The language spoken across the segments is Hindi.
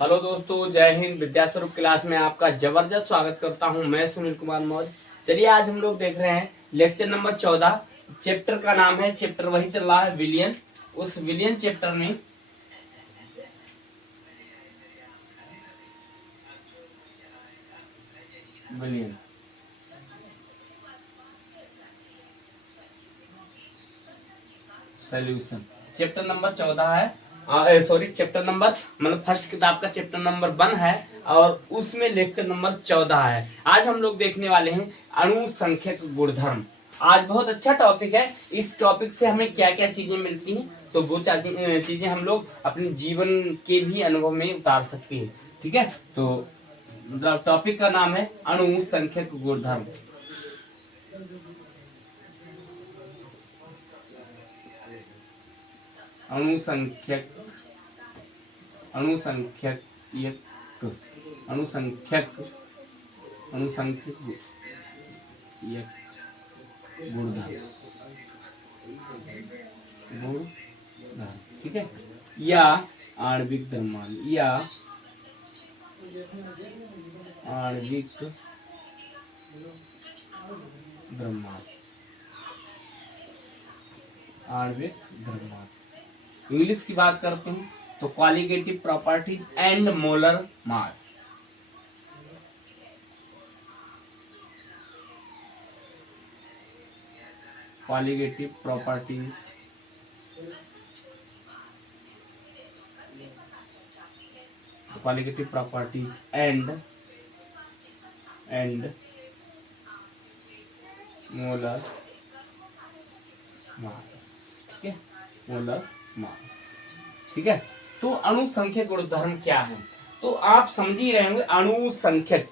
हेलो दोस्तों, जय हिंद। विद्यास्वरूप क्लास में आपका जबरदस्त स्वागत करता हूं। मैं सुनील कुमार मौर्य। चलिए आज हम लोग देख रहे हैं लेक्चर नंबर 14। चैप्टर का नाम है, चैप्टर वही चल रहा है, विलियन। उस विलियन चैप्टर में विलियन सोल्यूशन चैप्टर नंबर 14 है। सॉरी, चैप्टर नंबर मतलब फर्स्ट किताब का चैप्टर नंबर 1 है और उसमें लेक्चर नंबर 14 है। आज हम लोग देखने वाले हैं अणु संख्यक गुणधर्म। आज बहुत अच्छा टॉपिक है। इस टॉपिक से हमें क्या क्या चीजें मिलती हैं, तो वो चीजें हम लोग अपने जीवन के भी अनुभव में उतार सकते हैं। ठीक है, तो मतलब टॉपिक का नाम है अणु संख्यक गुणधर्म। अणुसंख्यक अणुसंख्यक अणुसंख्यक अणुसंख्यक गुणधर्म गुणधर्म। ठीक है, या आणविक द्रव्यमान या आणविक द्रव्यमान आणविक द्रव्यमान। इंग्लिश की बात करते हैं तो qualitative properties and molar mass. Qualitative properties and molar mass. ठीक है, मोलर मास। ठीक है, तो अणुसंख्यक गुणधर्म क्या है, तो आप समझ ही रहे होंगे। अणुसंख्यक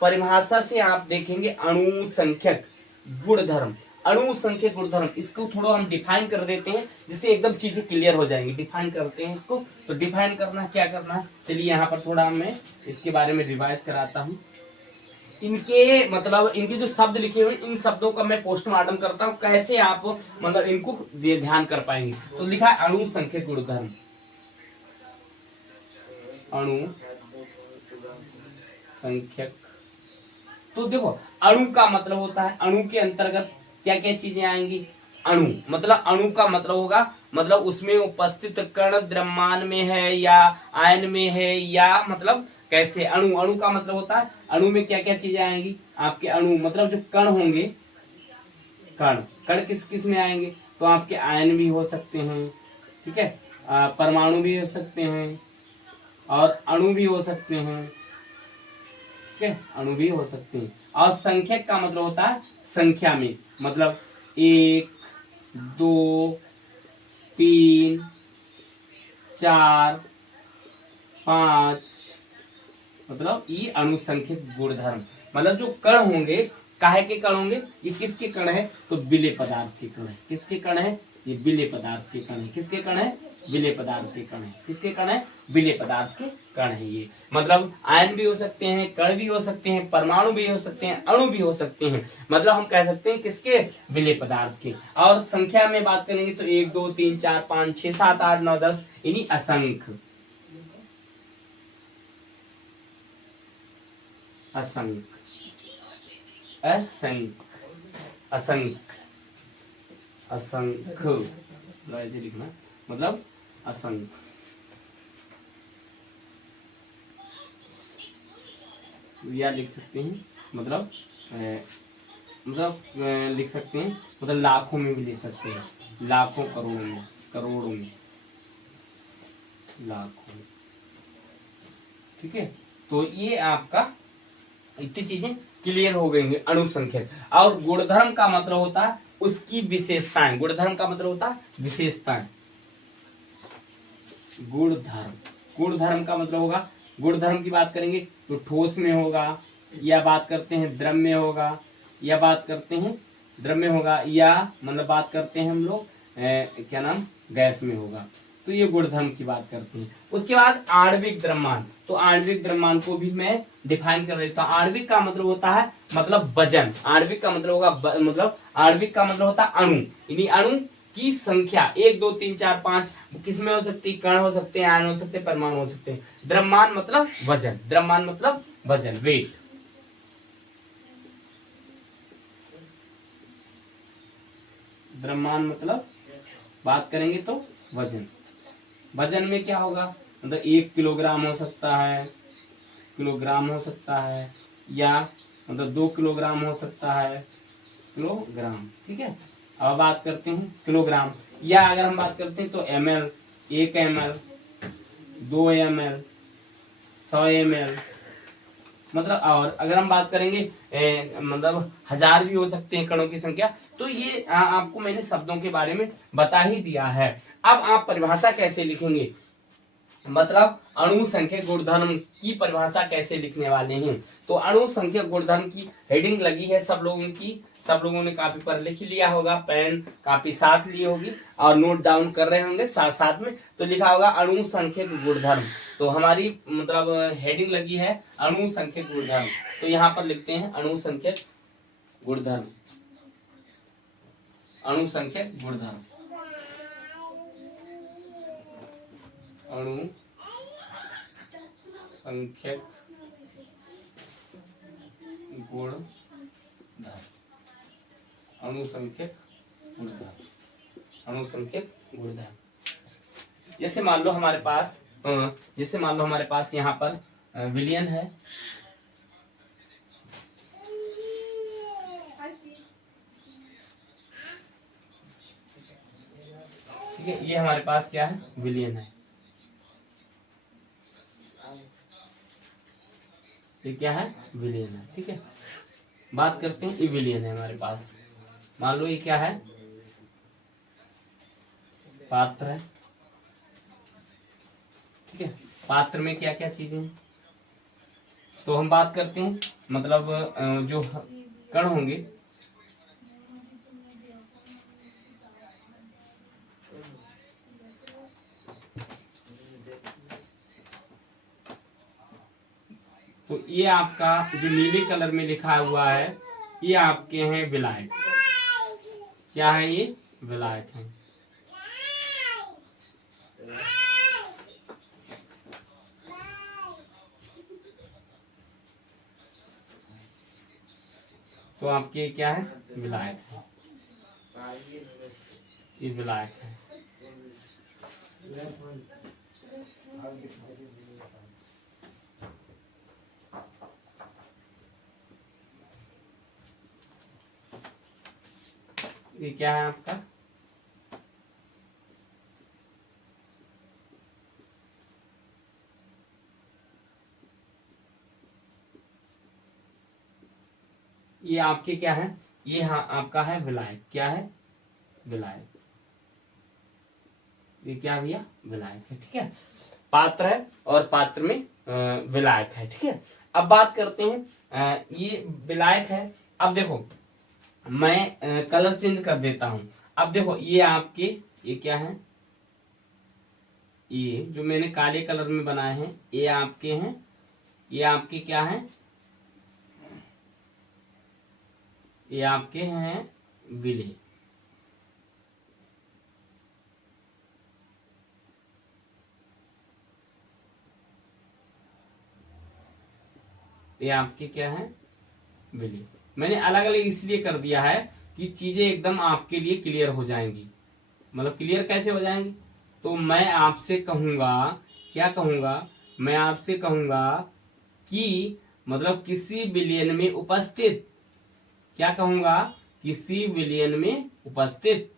परिभाषा से आप देखेंगे अणुसंख्यक गुणधर्म। अणुसंख्यक गुणधर्म, इसको थोड़ा हम डिफाइन कर देते हैं जिससे एकदम चीजें क्लियर हो जाएंगी। डिफाइन करते हैं इसको, तो डिफाइन करना क्या करना है, चलिए यहाँ पर थोड़ा मैं इसके बारे में रिवाइज कराता हूँ। इनके मतलब इनके जो शब्द लिखे हुए, इन शब्दों का मैं पोस्टमार्टम करता हूँ, कैसे आप मतलब इनको ध्यान कर पाएंगे। तो लिखा है अणुसंख्यक गुणधर्म। अणु संख्यक, तो देखो अणु का मतलब होता है, अणु के अंतर्गत क्या क्या चीजें आएंगी। अणु मतलब अणु का मतलब होगा, मतलब उसमें उपस्थित कण द्रव्यमान में है या आयन में है, या मतलब कैसे। अणु अणु का मतलब होता है अणु में क्या क्या चीजें आएंगी आपके। अणु मतलब जो कण होंगे, कण कण किस किस में आएंगे, तो आपके आयन भी हो सकते हैं। ठीक है, परमाणु भी हो सकते हैं और अणु भी हो सकते हैं। ठीक है, अणु भी हो सकते हैं। और संख्यक का मतलब होता है संख्या में, मतलब 1 2 3 4 5, मतलब ये अणुसंख्यक गुणधर्म। मतलब जो कण होंगे, काहे के कण होंगे, ये किसके कण है, तो विलेय पदार्थ के कण है। किसके कण है, ये विलेय पदार्थ के कण है। किसके कण है, विलेय पदार्थ के कण है। किसके कण है, विलेय पदार्थ के कण है। ये मतलब आयन भी हो सकते हैं, कण भी हो सकते हैं, परमाणु भी हो सकते हैं, अणु भी हो सकते हैं। मतलब हम कह सकते हैं किसके, विलेय पदार्थ के। और संख्या में बात करेंगे तो 1 2 3 4 5 6 7 8 9 10, यानी असंख्य। असंख्य असंख्य असंख्य असंख्य, ऐसे लिखना, मतलब असंख्य। या लिख सकते हैं मतलब लिख सकते हैं, मतलब लाखों में भी लिख सकते हैं, लाखों करोड़ों में लाखों। ठीक है, तो ये आपका इतनी चीजें क्लियर हो गई अणुसंख्यक। और गुणधर्म का मतलब होता है उसकी विशेषताएं। गुणधर्म का मतलब होता है विशेषताएं। गुणधर्म गुणधर्म का मतलब होगा, गुणधर्म की बात करेंगे तो ठोस में होगा, या बात करते हैं द्रव में होगा, या बात करते हैं द्रव में होगा, या मतलब बात करते हैं हम लोग क्या नाम, गैस में होगा। तो ये गुणधर्म की बात करते हैं। उसके बाद आणविक द्रव्यमान, तो आणविक द्रव्यमान को भी मैं डिफाइन कर देता हूँ। आणविक का मतलब होता है मतलब वजन। आणविक का मतलब होगा मतलब आणविक का मतलब होता है अणु, यानी अणु की संख्या 1 2 3 4 5 किसमें हो सकती है? कण हो सकते हैं, आयन हो सकते हैं, परमाणु हो सकते हैं। द्रव्यमान मतलब वजन, द्रव्यमान मतलब वजन, वेट। द्रव्यमान मतलब बात करेंगे तो वजन। वजन में क्या होगा? मतलब 1 किलोग्राम हो सकता है, किलोग्राम हो सकता है, या मतलब 2 किलोग्राम हो सकता है, किलोग्राम। ठीक है। अब बात करते हैं किलोग्राम, या अगर हम बात करते हैं तो ml, 1 ml, 2 ml, 100 ml, मतलब। और अगर हम बात करेंगे मतलब 1000 भी हो सकते हैं कणों की संख्या। तो ये आपको मैंने शब्दों के बारे में बता ही दिया है। अब आप परिभाषा कैसे लिखेंगे, मतलब अणु संख्यक गुणधर्म की परिभाषा कैसे लिखने वाले हैं। तो अणु संख्यक गुणधर्म की हेडिंग लगी है सब लोगों की, सब लोगों ने कापी पर लिख लिया होगा, पेन कापी साथ ली होगी और नोट डाउन कर रहे होंगे साथ साथ में। तो लिखा होगा अणु संख्यक गुणधर्म। तो हमारी मतलब हेडिंग लगी है अणु संख्यक गुणधर्म। तो यहाँ पर लिखते हैं अणु संख्यक गुणधर्म, अणु संख्यक गुणधर्म, अणु संख्यक गुणधर्म, अणु संख्यक गुणधर्म, अणु संख्यक गुणधर्म। जैसे मान लो हमारे पास यहाँ पर विलियन है, ठीक है। ये हमारे पास क्या है? विलियन है। ये क्या है? विलियन है। ठीक है। बात करते हैं, ये विलियन है हमारे पास। मान लो ये क्या है? पात्र है। ठीक है। पात्र में क्या क्या चीजें हैं? तो हम बात करते हैं मतलब जो कण होंगे, तो ये आपका जो नीले कलर में लिखा हुआ है, ये आपके हैं विलायक। क्या है ये? विलायक है। तो आपके क्या है? विलायक है। ये विलायक है। ये क्या है आपका? ये आपके क्या है? ये हाँ आपका है विलायक। क्या है? विलायक। ये क्या भैया? विलायक है। ठीक है। पात्र है और पात्र में विलायक है। ठीक है। अब बात करते हैं ये विलायक है। अब देखो मैं कलर चेंज कर देता हूं। अब देखो ये आपके, ये क्या है? ये जो मैंने काले कलर में बनाए हैं ये आपके हैं, ये आपके क्या हैं? ये आपके हैं विले। ये आपके क्या है? विले। मैंने अलग अलग इसलिए कर दिया है कि चीजें एकदम आपके लिए क्लियर हो जाएंगी। मतलब क्लियर कैसे हो जाएंगी? तो मैं आपसे कहूंगा, क्या कहूंगा? मैं आपसे कहूंगा कि मतलब किसी विलयन में उपस्थित, क्या कहूंगा? किसी विलयन में उपस्थित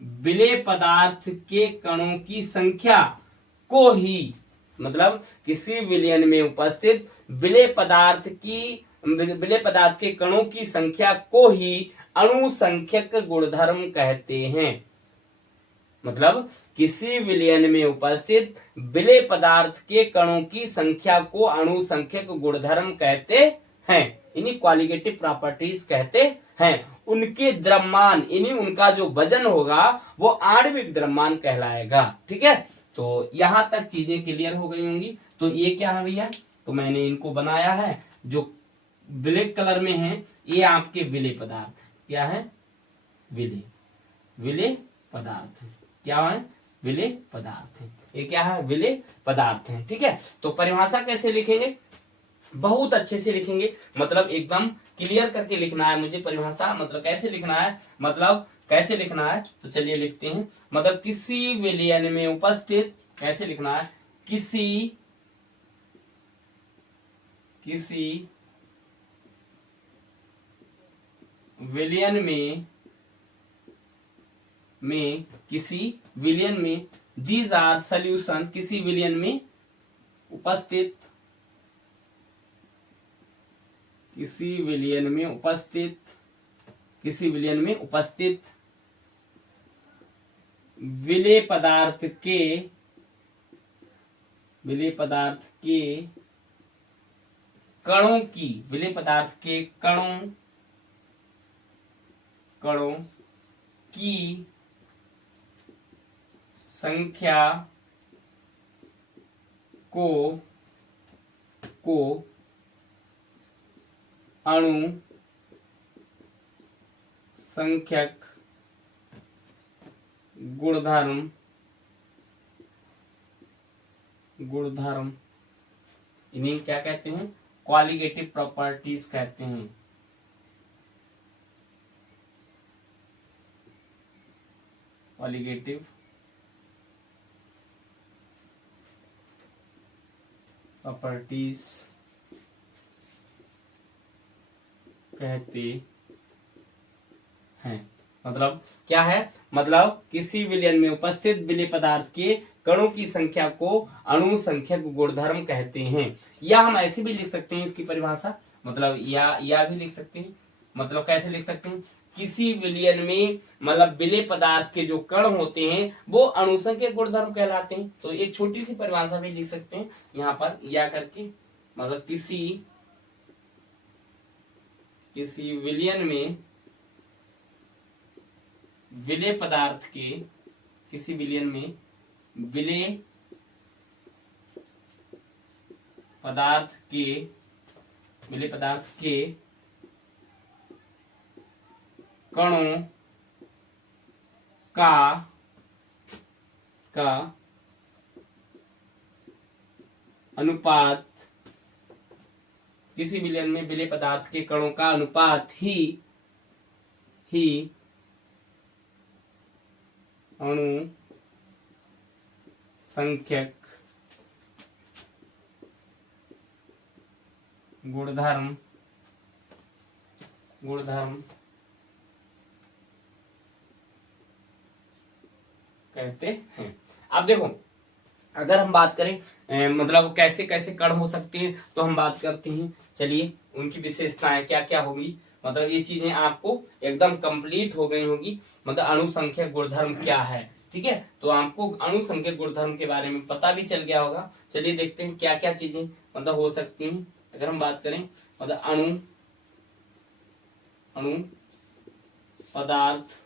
विलेय पदार्थ के कणों की संख्या को ही, मतलब किसी विलयन में उपस्थित विलेय पदार्थ के कणों की संख्या को ही अणुसंख्यक गुणधर्म कहते हैं। मतलब किसी विलयन में उपस्थित विलेय पदार्थ के कणों की संख्या को अणुसंख्यक गुणधर्म कहते हैं, इन्हीं क्वालिटेटिव प्रॉपर्टीज कहते हैं। उनके द्रव्यमान यानी उनका जो वजन होगा वो आणविक द्रव्यमान कहलाएगा। ठीक है। तो यहां तक चीजें क्लियर हो गई होंगी। तो ये क्या है भैया? तो मैंने इनको बनाया है जो ब्लैक कलर में है, ये आपके विलेय पदार्थ क्या है? विलेय, विलेय पदार्थ है। क्या है? विलेय पदार्थ है। ये क्या है? विलेय पदार्थ है। ठीक है, तो परिभाषा कैसे लिखेंगे? बहुत अच्छे से लिखेंगे, मतलब एकदम क्लियर करके लिखना है मुझे परिभाषा, मतलब कैसे लिखना है, मतलब कैसे लिखना है, तो चलिए लिखते हैं। मतलब किसी विलयन में उपस्थित, कैसे लिखना है, किसी विलयन में किसी विलयन में दीज आर सॉल्यूशन, किसी विलयन में उपस्थित, किसी विलयन में उपस्थित विलेय पदार्थ के कणों की, विलेय पदार्थ के कणों की संख्या को अणु संख्यक गुणधर्म इन्हें क्या कहते हैं? क्वालिटेटिव प्रॉपर्टीज कहते हैं। क्वालिटेटिव प्रॉपर्टीज कहते हैं। मतलब क्या है? मतलब किसी विलयन में उपस्थित विलेय पदार्थ के कणों की संख्या को अणु संख्यक गुणधर्म कहते हैं। या हम ऐसे भी लिख सकते हैं इसकी परिभाषा, मतलब या भी लिख सकते हैं। मतलब कैसे लिख सकते हैं? किसी विलयन में मतलब विलेय पदार्थ के जो कण होते हैं वो अणु संख्यक गुणधर्म कहलाते हैं। तो एक छोटी सी परिभाषा भी लिख सकते हैं यहाँ पर या करके, मतलब किसी विलयन में विलेय पदार्थ के, किसी विलयन में विलेय पदार्थ के कणों का अनुपात, किसी विलयन में विलेय पदार्थ के कणों का अनुपात ही अणु संख्यक गुणधर्म कहते हैं। अब देखो, अगर हम बात करें मतलब कैसे कैसे कण हो सकते हैं, तो हम बात करते हैं। चलिए उनकी विशेषताएं क्या क्या होगी, मतलब ये चीजें आपको एकदम कंप्लीट हो गई होगी। मतलब अणु संख्यक गुणधर्म क्या है, ठीक है, तो आपको अणु संख्यक गुणधर्म के बारे में पता भी चल गया होगा। चलिए देखते हैं क्या क्या चीजें मतलब हो सकती हैं। अगर हम बात करें मतलब अणु पदार्थ,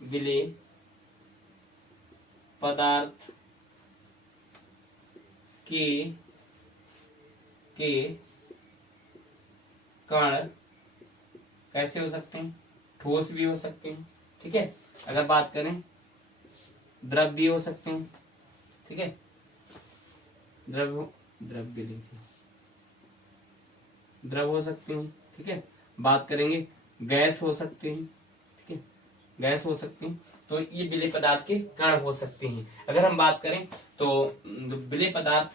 विलेय पदार्थ के कण कैसे हो सकते हैं? ठोस भी हो सकते हैं, ठीक है। अगर बात करें द्रव भी हो सकते हैं, ठीक है, द्रव हो सकते हैं, ठीक है। बात करेंगे गैस हो सकते हैं, ठीक है, गैस हो सकते हैं। तो ये विलेय पदार्थ के कण हो सकते हैं। अगर हम बात करें तो विलेय पदार्थ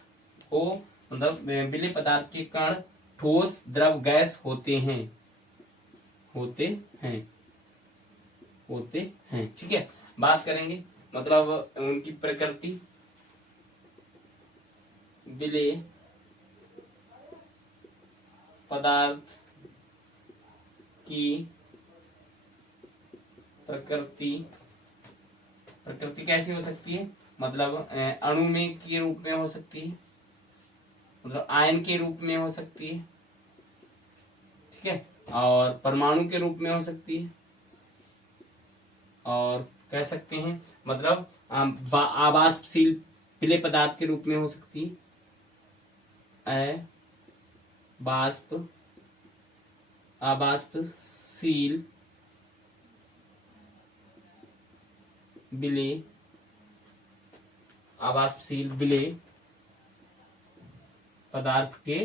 हो मतलब विलेय पदार्थ के कण ठोस, द्रव, गैस होते हैं, ठीक है। बात करेंगे मतलब उनकी प्रकृति, विलेय पदार्थ की प्रकृति कैसी हो सकती है? मतलब अणु में के रूप में हो सकती है, मतलब आयन के रूप में हो सकती है, ठीक है, और परमाणु के रूप में हो सकती है, और कह सकते हैं मतलब आवासशील विलेय पदार्थ के रूप में हो सकती है, वाष्प, अवाष्पशील विलेय, अवाष्पशील विलेय पदार्थ के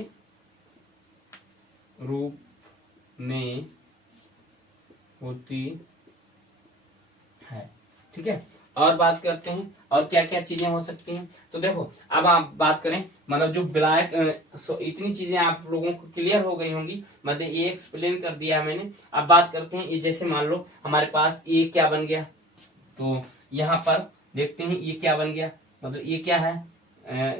रूप में होती है। ठीक है, और बात करते हैं और क्या क्या चीजें हो सकती हैं। तो देखो अब आप बात करें, मतलब जो ब्लैक, इतनी चीजें आप लोगों को क्लियर हो गई होंगी, मतलब ये एक्सप्लेन कर दिया मैंने। अब बात करते हैं, ये जैसे मान लो हमारे पास ये क्या बन गया, तो यहाँ पर देखते हैं ये क्या बन गया, मतलब ये क्या है,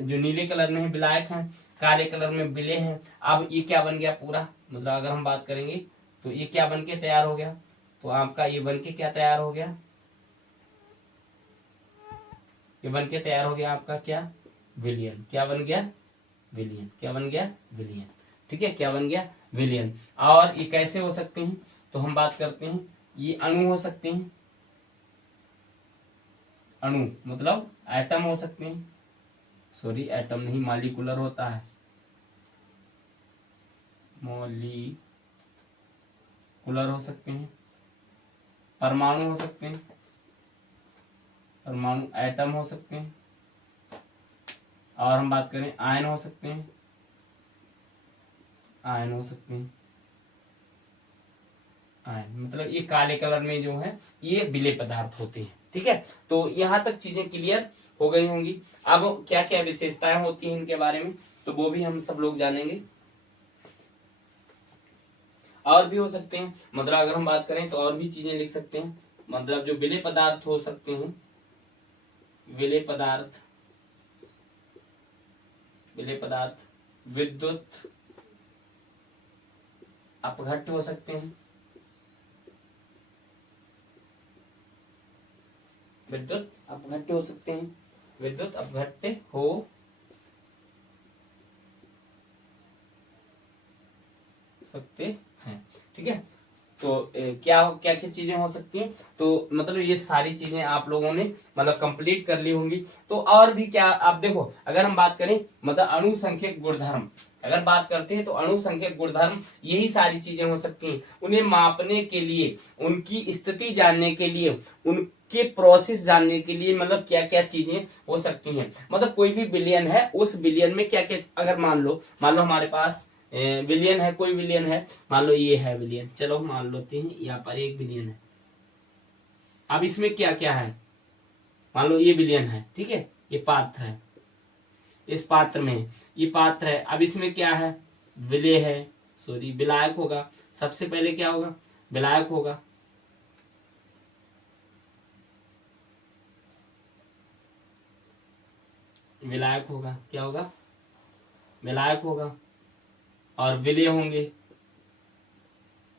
जो नीले कलर में है ब्लैक है, काले कलर में विलेय है। अब ये क्या बन गया पूरा, मतलब अगर हम बात करेंगे तो ये क्या बन के तैयार हो गया, तो आपका ये बन के क्या तैयार हो गया, ये बन के तैयार हो गया आपका क्या, विलियन। क्या बन गया, विलियन। क्या बन गया, विलियन। ठीक है, क्या बन गया, विलियन। और ये कैसे हो सकते हैं, तो हम बात करते हैं, ये अणु हो सकते हैं, अणु मतलब एटम हो सकते हैं, सॉरी एटम नहीं, मॉलिक्यूलर होता है, मॉलिक्यूलर हो सकते हैं, परमाणु हो सकते हैं, परमाणु एटम हो सकते हैं, और हम बात करें आयन हो सकते हैं, आयन हो सकते हैं, आयन मतलब ये काले कलर में जो है ये विलेय पदार्थ होते हैं। ठीक है, तो यहाँ तक चीजें क्लियर हो गई होंगी। अब क्या क्या विशेषताएं होती हैं इनके बारे में, तो वो भी हम सब लोग जानेंगे। और भी हो सकते हैं, मतलब अगर हम बात करें तो और भी चीजें लिख सकते हैं, मतलब जो विलेय पदार्थ हो सकते हैं, विलेय पदार्थ, विलेय पदार्थ विद्युत अपघट्य हो सकते हैं, विद्युत अपघट्य हो सकते हैं, विद्युत अपघट्य हो सकते हैं। ठीक है, तो क्या क्या क्या चीजें हो सकती हैं, तो मतलब ये सारी चीजें आप लोगों ने मतलब कंप्लीट कर ली होंगी। तो और भी क्या, आप देखो अगर हम बात करें मतलब अणु संख्यक गुणधर्म, अगर बात करते हैं तो अणु संख्यक गुणधर्म यही सारी चीजें हो सकती हैं। उन्हें मापने के लिए, उनकी स्थिति जानने के लिए, उनके प्रोसेस जानने के लिए, मतलब क्या क्या चीजें हो सकती हैं। मतलब कोई भी बिलियन है, उस बिलियन में क्या क्या, अगर मान लो हमारे पास बिलियन है, कोई बिलियन है, मान लो ये है बिलियन, चलो मान लेते हैं यहाँ पर 1 बिलियन है। अब इसमें क्या क्या है, मान लो ये बिलियन है, ठीक है, ये पात्र है, इस पात्र में ये पात्र है। अब इसमें क्या है, विलेय है, सॉरी विलायक होगा, सबसे पहले क्या होगा, विलायक होगा, विलायक होगा, क्या होगा, विलायक होगा, और विलेय होंगे,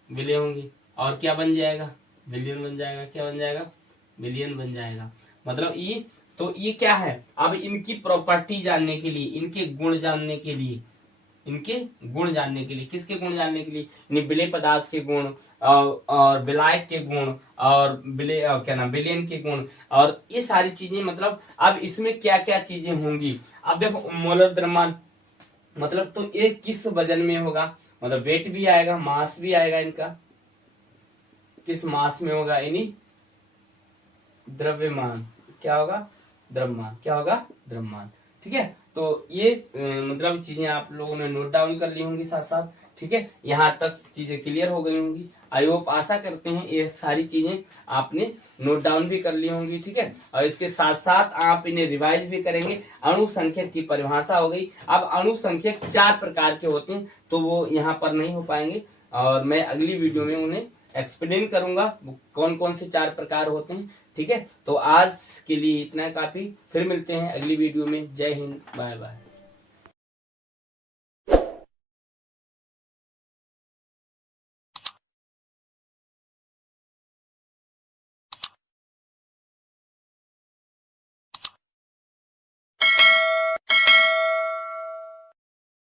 विलेय होंगे, और क्या बन जाएगा, विलियन बन जाएगा। क्या बन जाएगा, विलियन बन जाएगा। मतलब ये, तो ये क्या है, अब इनकी प्रॉपर्टी जानने के लिए, इनके गुण जानने के लिए, इनके गुण जानने के लिए, किसके गुण जानने के लिए, इन विलेय पदार्थ के गुण, और विलायक के गुण, और विलेय क्या नाम, विलियन के गुण, और ये सारी चीजें, मतलब अब इसमें क्या क्या चीजें होंगी। अब देखो मोलर द्रव्यमान, मतलब तो ये किस वजन में होगा, मतलब वेट भी आएगा, मास भी आएगा इनका, किस मास में होगा, यानी द्रव्यमान, क्या होगा, द्रव्यमान, क्या होगा, द्रव्यमान। ठीक है, तो ये मतलब चीजें आप लोगों ने नोट डाउन कर ली होंगी साथ साथ। ठीक है, यहाँ तक चीजें क्लियर हो गई होंगी। आई होप, आशा करते हैं ये सारी चीजें आपने नोट डाउन भी कर ली होंगी। ठीक है, और इसके साथ साथ आप इन्हें रिवाइज भी करेंगे। अणु संख्यक की परिभाषा हो गई। अब अणु संख्यक 4 प्रकार के होते हैं, तो वो यहाँ पर नहीं हो पाएंगे, और मैं अगली वीडियो में उन्हें एक्सप्लेन करूंगा कौन कौन से 4 प्रकार होते हैं। ठीक है, तो आज के लिए इतना काफी, फिर मिलते हैं अगली वीडियो में। जय हिंद, बाय बाय।